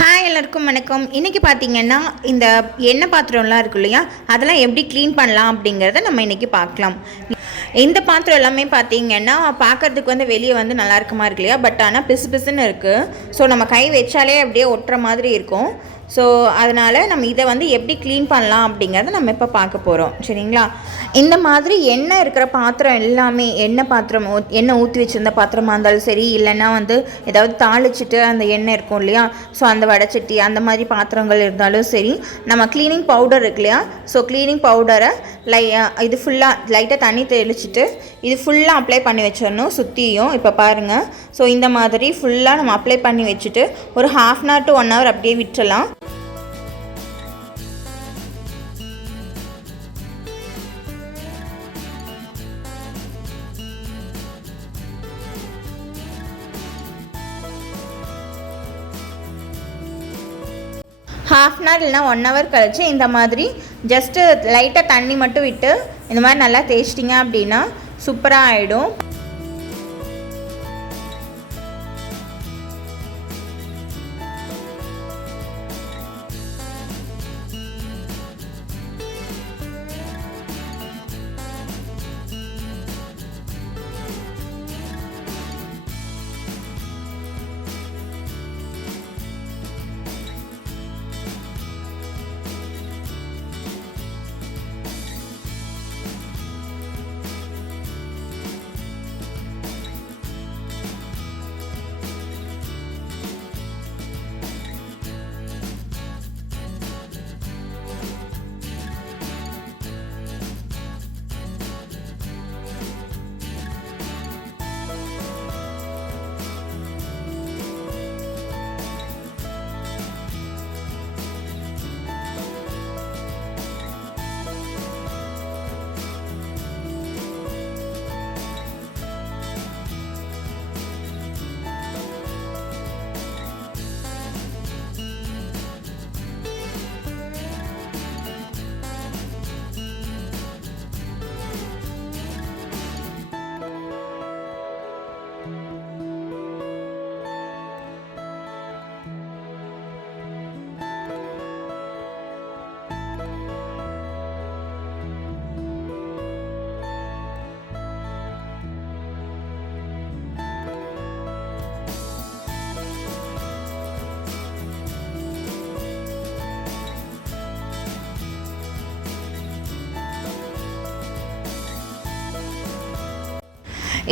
Hi எல்லாருக்கும் வணக்கம். இன்றைக்கி பார்த்திங்கன்னா இந்த எண்ணெய் பாத்திரம்லாம் இருக்கு இல்லையா, அதெல்லாம் எப்படி க்ளீன் பண்ணலாம் அப்படிங்கிறத நம்ம இன்றைக்கி பார்க்கலாம். இந்த பாத்திரம் எல்லாமே பார்த்திங்கன்னா பார்க்குறதுக்கு வெளியே நல்லா இருக்குமா இருக்கு இல்லையா, பட் ஆனால் பிசு பிசுன்னு இருக்குது. ஸோ நம்ம கை வச்சாலே அப்படியே ஒட்டுற மாதிரி இருக்கும். ஸோ அதனால் நம்ம இதை எப்படி க்ளீன் பண்ணலாம் அப்படிங்கிறத நம்ம இப்போ பார்க்க போகிறோம். சரிங்களா? இந்த மாதிரி எண்ணெய் இருக்கிற பாத்திரம் எல்லாமே, எண்ணெய் பாத்திரம் எண்ணெய் ஊற்றி வச்சுருந்த பாத்திரமாக இருந்தாலும் சரி, இல்லைன்னா ஏதாவது தாளிச்சிட்டு அந்த எண்ணெய் இருக்கும் இல்லையா, ஸோ அந்த வடைச்சட்டி அந்த மாதிரி பாத்திரங்கள் இருந்தாலும் சரி, நம்ம க்ளீனிங் பவுடர் இருக்கு இல்லையா, ஸோ க்ளீனிங் பவுடரை இது ஃபுல்லாக லைட்டாக தண்ணி தெளிச்சிட்டு இது ஃபுல்லாக அப்ளை பண்ணி வச்சிடணும் சுற்றியும். இப்போ பாருங்கள், ஸோ இந்த மாதிரி ஃபுல்லாக நம்ம அப்ளை பண்ணி வச்சுட்டு ஒரு 1/2 hour to 1 hour அப்படியே விட்டுறலாம். ½ hour இல்லைனா 1 hour கழிச்சு இந்த மாதிரி ஜஸ்ட்டு லைட்டாக தண்ணி மட்டும் விட்டு இந்த மாதிரி நல்லா தேய்ச்சிட்டிங்க அப்படின்னா சூப்பராக ஆகிடும்.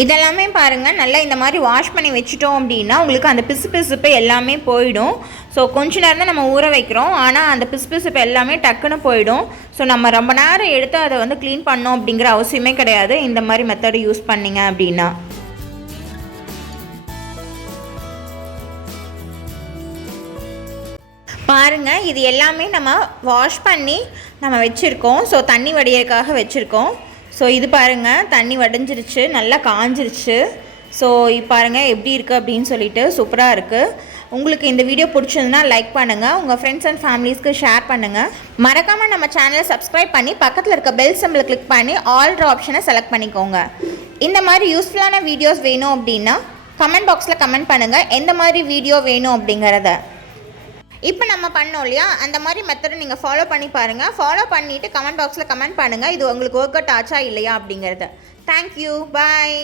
இதெல்லாமே பாருங்கள், நல்லா இந்த மாதிரி வாஷ் பண்ணி வச்சுட்டோம் அப்படின்னா உங்களுக்கு அந்த பிசுப்பு எல்லாமே போயிடும். ஸோ கொஞ்ச நேரம் தான் நம்ம ஊற வைக்கிறோம், ஆனால் அந்த பிசுப்பு எல்லாமே டக்குன்னு போயிடும். ஸோ நம்ம ரொம்ப நேரம் எடுத்து அதை க்ளீன் பண்ணோம் அப்படிங்கிற அவசியமே கிடையாது இந்த மாதிரி மெத்தடு யூஸ் பண்ணிங்க அப்படின்னா. பாருங்கள், இது எல்லாமே நம்ம வாஷ் பண்ணி நம்ம வச்சுருக்கோம். ஸோ தண்ணி வடியறதுக்காக வச்சுருக்கோம். ஸோ இது பாருங்கள், தண்ணி வடிஞ்சிருச்சு, நல்லா காஞ்சிருச்சு. ஸோ இப்போ பாருங்கள் எப்படி இருக்குது அப்படின்னு சொல்லிட்டு சூப்பராக இருக்குது. உங்களுக்கு இந்த வீடியோ பிடிச்சிருந்துன்னா லைக் பண்ணுங்கள், உங்கள் ஃப்ரெண்ட்ஸ் அண்ட் ஃபேமிலிஸ்க்கு ஷேர் பண்ணுங்கள். மறக்காமல் நம்ம சேனலை சப்ஸ்கிரைப் பண்ணி பக்கத்தில் இருக்க பெல் சிம்பிளை கிளிக் பண்ணி ஆல்ட்ரு ஆப்ஷனை செலக்ட் பண்ணிக்கோங்க. இந்த மாதிரி யூஸ்ஃபுல்லான வீடியோஸ் வேணும் அப்படின்னா கமெண்ட் பாக்ஸில் கமெண்ட் பண்ணுங்கள் எந்த மாதிரி வீடியோ வேணும் அப்படிங்கிறத. இப்போ நம்ம பண்ணோம் இல்லையா, அந்த மாதிரி மெத்தடை நீங்கள் ஃபாலோ பண்ணி பாருங்கள். ஃபாலோ பண்ணிவிட்டு கமெண்ட் பாக்ஸில் கமெண்ட் பண்ணுங்கள் இது உங்களுக்கு ஒர்க் அவுட் ஆச்சா இல்லையா அப்படிங்கிறத. தேங்க்யூ, பாய்.